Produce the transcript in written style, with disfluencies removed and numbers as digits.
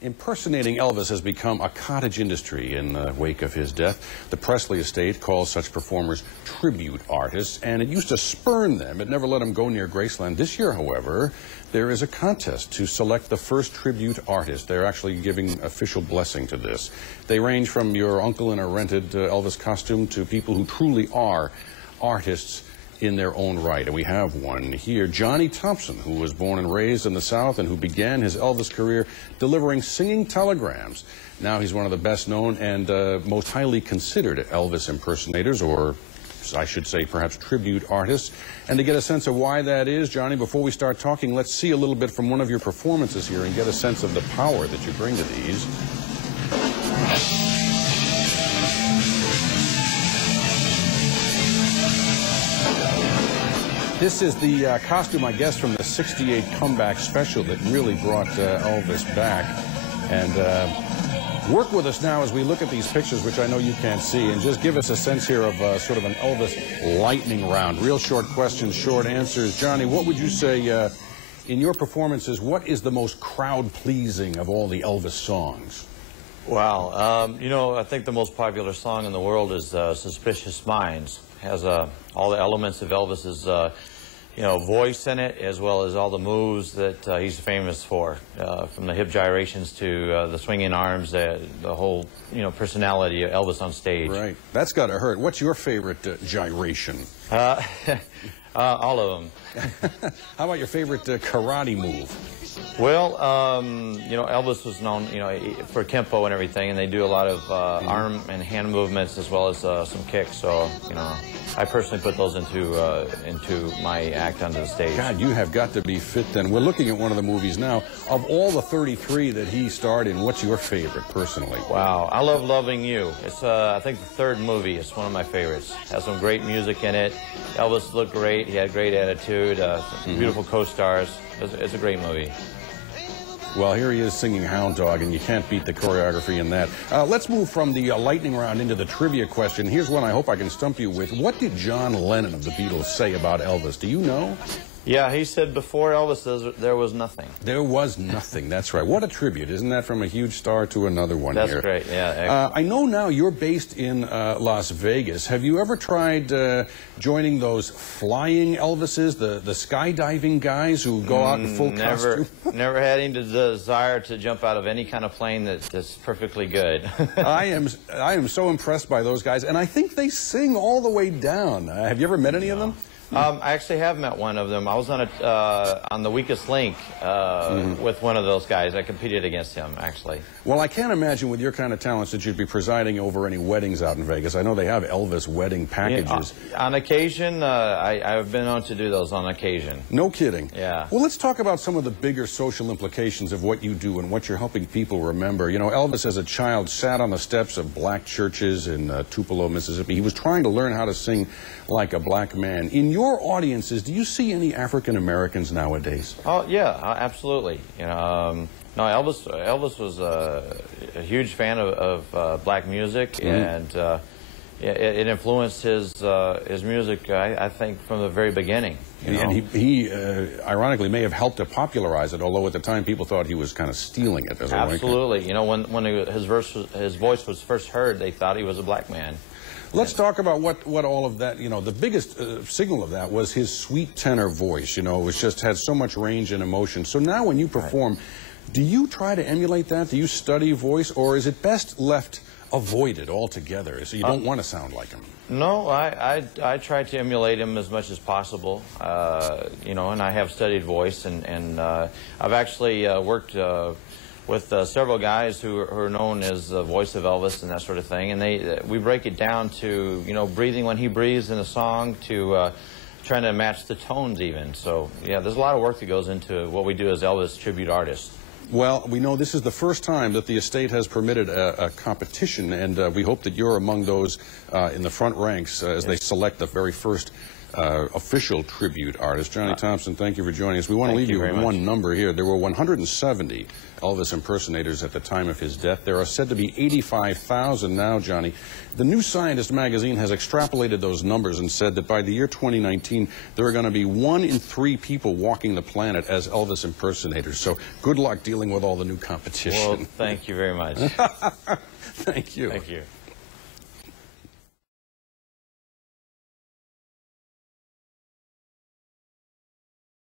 Impersonating Elvis has become a cottage industry in the wake of his death. The Presley estate calls such performers tribute artists, and it used to spurn them. It never let them go near Graceland. This year, however, there is a contest to select the first tribute artist. They're actually giving official blessing to this. They range from your uncle in a rented Elvis costume to people who truly are artists in their own right. And we have one here, Johnny Thompson, who was born and raised in the South and who began his Elvis career delivering singing telegrams. Now he's one of the best known and most highly considered Elvis impersonators, or I should say perhaps tribute artists. And to get a sense of why that is, Johnny, before we start talking, let's see a little bit from one of your performances here and get a sense of the power that you bring to these. This is the costume, I guess, from the '68 comeback special that really brought Elvis back. And work with us now as we look at these pictures, which I know you can't see, and just give us a sense here of sort of an Elvis lightning round. Real short questions, short answers. Johnny, what would you say in your performances, what is the most crowd-pleasing of all the Elvis songs? Wow. You know, I think the most popular song in the world is Suspicious Minds. It has all the elements of Elvis's, you know, voice in it, as well as all the moves that he's famous for, from the hip gyrations to the swinging arms, the whole, you know, personality of Elvis on stage. Right. That's got to hurt. What's your favorite gyration? All of them. How about your favorite karate move? Well, you know, Elvis was known, you know, for tempo and everything, and they do a lot of arm and hand movements as well as some kicks. So, you know, I personally put those into my act onto the stage. God, you have got to be fit then. We're looking at one of the movies now. Of all the 33 that he starred in, what's your favorite, personally? Wow, I love Loving You. It's, I think, the third movie. It's one of my favorites. It has some great music in it. Elvis looked great. He had great attitude. Beautiful co-stars. It's a great movie. Well, here he is singing Hound Dog, and you can't beat the choreography in that. Let's move from the lightning round into the trivia question. Here's one I hope I can stump you with. What did John Lennon of the Beatles say about Elvis? Do you know? Yeah, he said before Elvis, there was nothing. There was nothing. That's right. What a tribute. Isn't that from a huge star to another one here? That's great, yeah. I know now you're based in Las Vegas. Have you ever tried joining those flying Elvises, the skydiving guys who go out in full costume? Never had any desire to jump out of any kind of plane that's perfectly good. I am so impressed by those guys, and I think they sing all the way down. Have you ever met any of them? I actually have met one of them. I was on the Weakest Link with one of those guys. I competed against him, actually. Well, I can't imagine with your kind of talents that you'd be presiding over any weddings out in Vegas. I know they have Elvis wedding packages. Yeah, on occasion, I've been known to do those on occasion. No kidding. Yeah. Well, let's talk about some of the bigger social implications of what you do and what you're helping people remember. You know, Elvis as a child sat on the steps of black churches in Tupelo, Mississippi. He was trying to learn how to sing like a black man. In your audiences, do you see any African Americans nowadays? Oh yeah, absolutely. You know, no, Elvis was a huge fan of black music, and it influenced his music, I think, from the very beginning. And he ironically may have helped to popularize it, although at the time people thought he was kind of stealing it as a Absolutely. You know, when his voice was first heard, they thought he was a black man. Let's talk about what all of that, you know, the biggest signal of that was his sweet tenor voice. You know, it just had so much range and emotion. So now when you perform, do you try to emulate that? Do you study voice, or is it best left avoided altogether so you don't want to sound like him? No, I try to emulate him as much as possible, you know, and I have studied voice, and I've actually worked with several guys who are known as the voice of Elvis and that sort of thing, and we break it down to, you know, breathing when he breathes in a song, to trying to match the tones even. So yeah, there's a lot of work that goes into what we do as Elvis tribute artists. Well, we know this is the first time that the estate has permitted a competition, and we hope that you're among those in the front ranks as they select the very first official tribute artist. Johnny Thompson, thank you for joining us. We want to leave you with one number here. There were 170 Elvis impersonators at the time of his death. There are said to be 85,000 now, Johnny. The New Scientist magazine has extrapolated those numbers and said that by the year 2019, there are going to be 1 in 3 people walking the planet as Elvis impersonators. So good luck dealing with all the new competition. Well, thank you very much. Thank you. Thank you.